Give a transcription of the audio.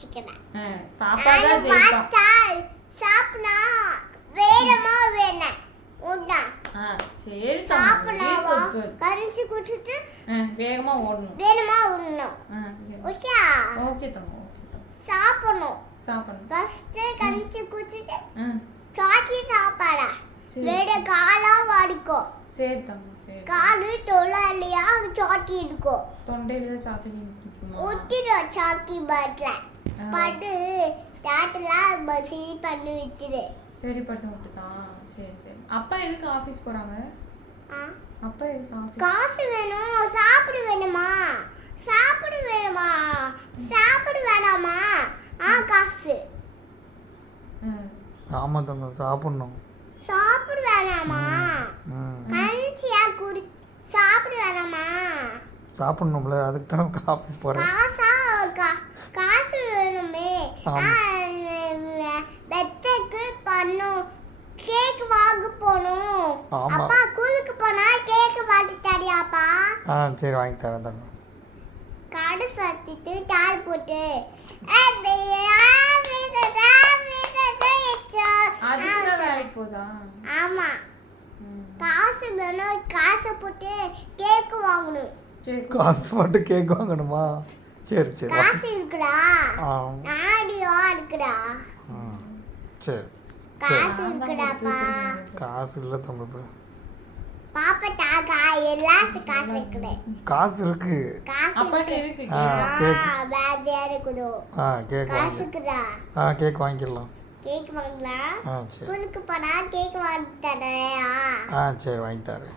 ஜெயிச்சுக்கிறேன். பாப்பா தான் ஜெயிப்பா. சாப்பினா வேணுமா வேணாம் உண்டா சரி சாப்பினாவா கஞ்சி குடிச்சிட்டு வேகமா ஓடணும். வேணுமா ஓடணும். ஓகே ஓகே தம்பி சாப்பிடணும். ஃபர்ஸ்ட் கஞ்சி குடிச்சிட்டு சாக்கி சாப்பாடா வேற காலா வாடிக்கோ. சரி தம்பி சரி. காலு தொலைலையா சாக்கி இருக்கோ. தொண்டையில சாக்கி நிக்குமா? ஒட்டிடு சாக்கி பட்ல படு தாத்தல பசி பண்ணி விட்டுடு. சரி பண்ணி விட்டுதான். சரி சரி. அப்பா எதுக்கு ஆபீஸ் போறாங்க? அப்பா எதுக்கு ஆபீஸ்? காசு வேணும். சாப்பிட வேணுமா? சாப்பிட வேணுமா? சாப்பிட வேணாமா? காசு. ஆமா தங்க சாப்பிடணும். சாப்பிட வேணாமா? கஞ்சியா குடி சாப்பிட வேணாமா? சாப்பிடணும்ல அதுக்கு தான் ஆபீஸ் போறேன். காசு வேணுமே. பெத்தக்கு பண்ணும் கேக் வாங்க போணும். அப்பா கூலுக்கு போனா கேக் வாங்கி தரியாப்பா? சரி வாங்கி தரேன் தங்க. கார்டு சாத்திட்டு டால் போட்டு ஆமா காசு வேணும். காசை போட்டு கேக் வாங்கணும். காசு போட்டு கேக் வாங்கணுமா? சரி சரி. காசு இருக்குடா. ஆடியோ இருக்குடா. சரி காசு இருக்குடாப்பா. காசு இல்ல தம்பி. பாப்பா தாகா எல்லாத்துக்கும் காசு இருக்குடே. காசு இருக்கு. அப்பாட்ட இருக்கு. பேதியா இருக்குதோ. கேக் காசு இருக்குடா. கேக் வாங்கிடலாம். கேக் வாங்கலாம். சரி. ஸ்கூலுக்கு போனா கேக் வாங்கி தரேன். சரி வாங்கி தரேன்.